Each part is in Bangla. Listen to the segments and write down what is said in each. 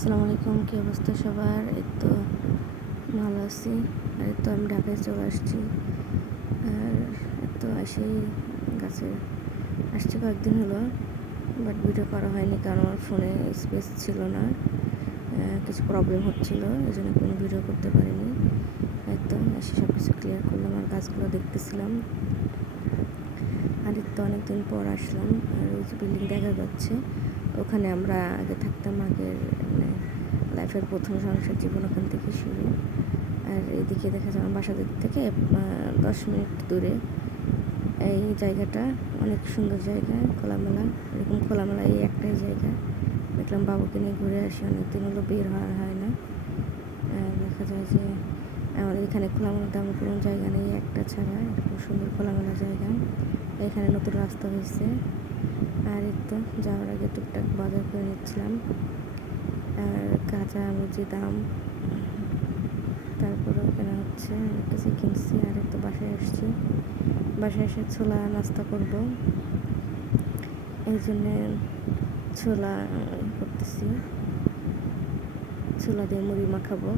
আসসালামু আলাইকুম, কী অবস্থা সবার? এই তো ভালো আছি। আর এই তো আমি ঢাকায় চলে আসছি। আর তো এসেই গাছে আসছি কয়েকদিন হলো, বাট ভিডিও করা হয়নি কারণ আমার ফোনে স্পেস ছিল না, কিছু প্রবলেম হচ্ছিলো, এই জন্য কোনো ভিডিও করতে পারিনি। একদম এসে সব কিছু ক্লিয়ার করলাম আর গাছগুলো দেখতেছিলাম। আর এই তো অনেকদিন পর আসলাম। আর ওই যে বিল্ডিং দেখা যাচ্ছে, ওখানে আমরা আগে থাকতাম। আগের মানে লাইফের প্রথম সংসার জীবন ওখান থেকে শুরু। আর এদিকে দেখা যায় আমার বাসার দিক থেকে 10 মিনিট দূরে এই জায়গাটা অনেক সুন্দর জায়গা, খোলামেলা। এরকম খোলামেলা এই একটাই জায়গা। দেখলাম বাবুকে নিয়ে ঘুরে আসি, অনেকদিন হলো বের হওয়া হয় না। দেখা যায় যে আমাদের এখানে খোলামেলা তেমন কোনো জায়গা নেই, একটা ছাড়া এরকম সুন্দর খোলামেলা জায়গা। এখানে নতুন রাস্তা হয়েছে। আর এই তো যাওয়ার আগে টুকটাক বাজার করে নিচ্ছিলাম। আর কাঁচা আমের দাম, তারপরেও কেনা হচ্ছে, অনেক কিছু কিনছি। আর তো বাসায় আসছি, বাসায় এসে ছোলা নাস্তা করব, এই জন্যে ছোলা করতেছি। ছোলা দিয়ে মুড়ি মাখাবো।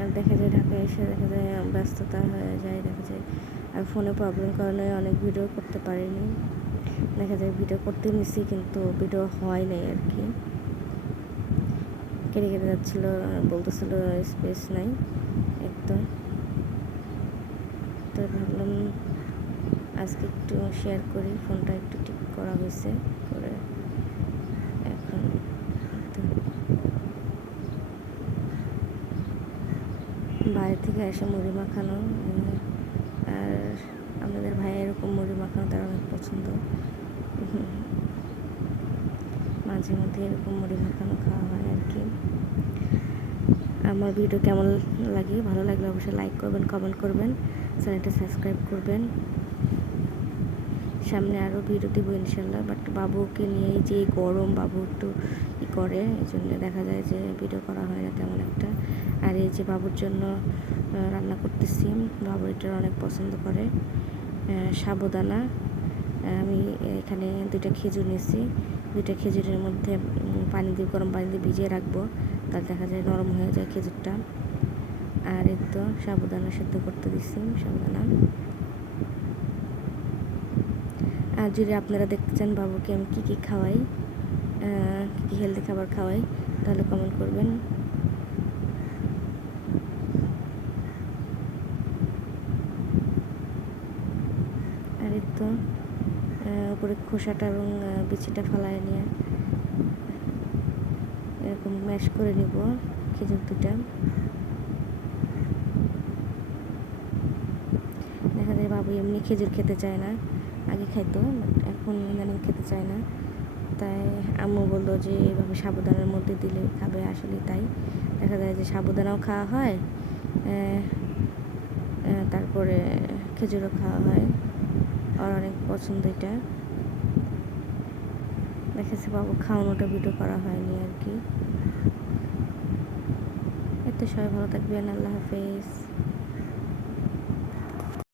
আর দেখা যায় ঢাকায় এসে দেখা যায় ব্যস্ততা হয়ে যায়, দেখা যায় আর ফোনে প্রবলেম কারণে অনেক ভিডিও করতে পারিনি। দেখা যায় ভিডিও করতে নিছি কিন্তু ভিডিও হয় নাই আর কি, কেটে কেটে যাচ্ছিলো, বলতেছিল স্পেস নাই একদম। তো ভাবলাম আজকে একটু শেয়ার করি, ফোনটা একটু ঠিক করা হয়েছে করে। এখন বাইরে থেকে এসে মুড়ি মাখানো, আর আমাদের ভাইয়া এরকম মুড়ি মাখানো তার অনেক পছন্দ। মাঝে মধ্যে এরকম মুড়ি মাখানো খাওয়া হয় আর কি। আমার ভিডিও কেমন লাগে, ভালো লাগলে অবশ্যই লাইক করবেন, কমেন্ট করবেন, চ্যানেলটা সাবস্ক্রাইব করবেন। সামনে আরও ভিডিও দেবো ইনশাল্লাহ। বাট বাবুকে নিয়েই যে গরম, বাবু একটু করে, এই জন্য দেখা যায় যে ভিডিও করা হয় না তেমন একটা। আর এই যে বাবুর জন্য রান্না করতেছি, বাবু এটা অনেক পছন্দ করে। সাবুদানা, আমি এখানে 2টা খেজুর নিয়েছি। 2টা খেজুরের মধ্যে পানি দিয়ে, গরম পানি দিয়ে ভিজিয়ে রাখবো, তাহলে দেখা যায় নরম হয়ে যায় খেজুরটা। আর এই তো সাবুদানা সেদ্ধ করতে দিচ্ছি, সাবুদানা। আর যদি আপনারা দেখতে চান বাবুকে আমি কী কী খাওয়াই, কী কী হেলদি খাবার খাওয়াই, তাহলে কমেন্ট করবেন। আর এই তো উপরে খোসাটা এবং বিচিটা ফালায় নিয়ে এরকম ম্যাশ করে নিব খেজুর 2টা। দেখা যায় বাবু এমনি খেজুর খেতে চায় না, আগে খাইতো, এখন ইদানিং খেতে চায় না। তাই আম্মু বললো যে এভাবে সাবুদানার মধ্যে দিলে খাবে, আসলে তাই। দেখা যায় যে সাবুদানাও খাওয়া হয়, তারপরে খেজুরও খাওয়া হয়, আর অনেক পছন্দ এটা। দেখেছি বাবু খাওয়ানোটা ভিডিও করা হয়নি আর কি। এতে সবাই ভালো থাকবেন, আল্লাহ হাফেজ।